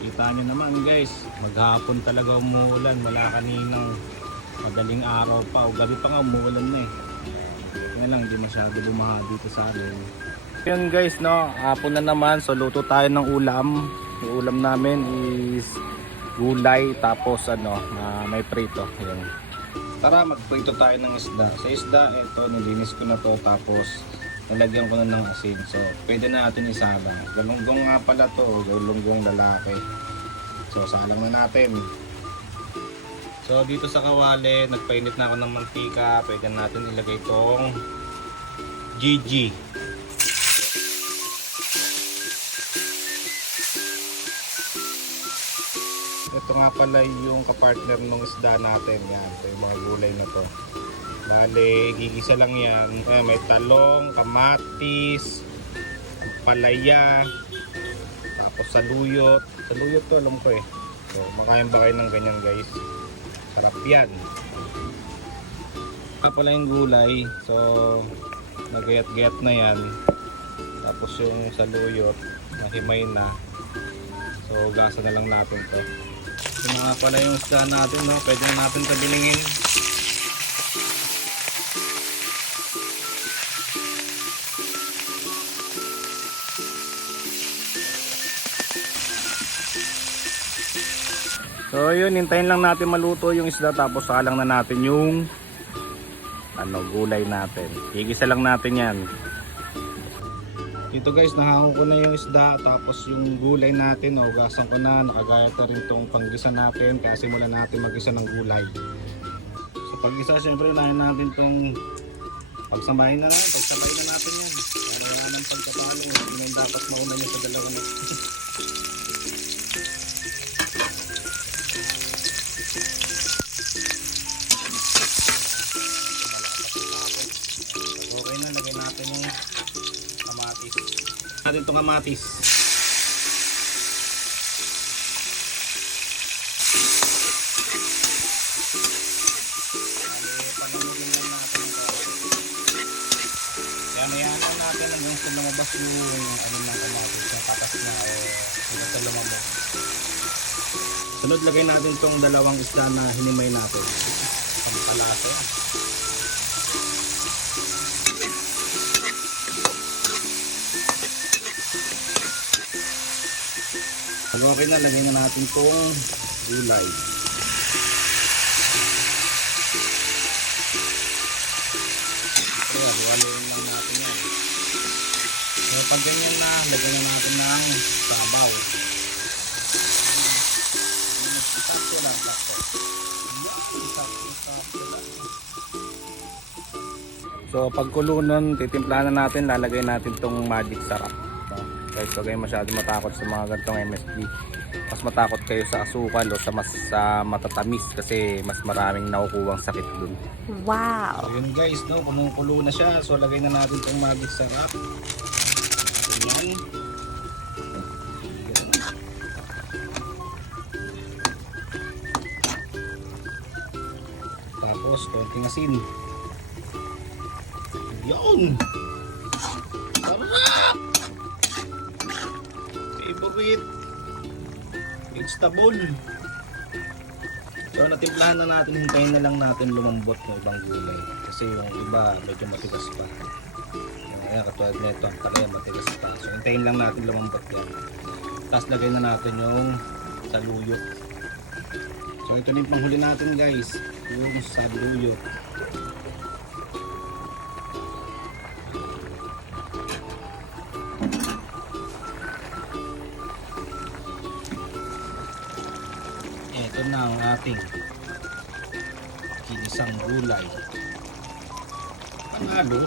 Kita nyo naman guys, maghapon talaga umuulan. Wala kaninang madaling araw pa. O gabi pa nga umuulan na eh. Kaya lang, hindi masyado bumaha dito sa amin. Yun guys, no, hapon na naman. So luto tayo ng ulam. Yung ulam namin is gulay tapos ano, na may prito. Yun. Tara, magprito tayo ng isda. Sa isda, eto, nilinis ko na to tapos nalagyan ko na ng asin. So, pwede na natin isala. Galunggong nga pala to, galunggong lalaki. So, salang na natin. So, dito sa kawali, nagpainit na ako ng mantika. Pwede natin ilagay itong GG. Ito nga pala yung kapartner ng isda natin. Yan, ito yung mga gulay na to. Bale, gigisa lang yan. Eh, may talong, kamatis, palaya, tapos saluyot. Saluyot to, alam ko eh. So, makain ba kayo ng ganyan guys? Sarap yan. Ito pala yung gulay. So, nagayat-gayat na yan. Tapos yung saluyot, nahimay na. So, gasa na lang natin to. Ito nga pala yung isda natin, no? Pwede na natin ito. So yun, hintayin lang natin maluto yung isda tapos saka lang na natin yung ano, gulay natin. Igisa lang natin yan. Dito guys, nahahon ko na yung isda tapos yung gulay natin, hugasan ko na, nakagayat na rin tong panggisa natin kaya simulan natin magisa ng gulay. So paggisa, syempre unahin natin tong pagsamahin na lang, pagsamahin na natin yan. Para yan ang pagkapalo, yung dapat mauna nyo sa dalawa na. natin yung kamatis. Natin itong kamatis. Lang natin hanggang sa lumabas yung ano ng kamatis, yung na o hanggang sa lumabas. Sunod lagay natin itong dalawang isda na hinimay natin. Pampalasa. Pag okay na, lagay na natin itong gulay. Kaya, buwalin lang natin yan. So, pag ganyan na, lagyan na natin ng sabaw. Sakto lang, sakto. Sakto, sakto lang. So, pagkulo nun, titimplahan na natin, lalagay natin tong magic sarap. Guys, huwag kayong masyado matakot sa mga ganitong MSG. Mas matakot kayo sa asukal o sa mas sa matatamis kasi mas maraming nakukuwang sakit dun. Wow. So yun guys, no, kumukulo na siya. So lagay na natin itong magic sarap. Ayan. Tapos, konting asin. Yun! Sarap! Favorite! Vegetable! So natimplahan na natin, hintayin na lang natin lumambot ng ibang gulay. Kasi yung iba medyo matigas pa. Yung Ayan, katulad nito, ang talay matigas pa. So hintayin lang natin lumambot yan. Tapos lagay na natin yung saluyot. So ito din panghuli natin guys, yung saluyot. Ito na ang ating kinisang gulay. Panalo.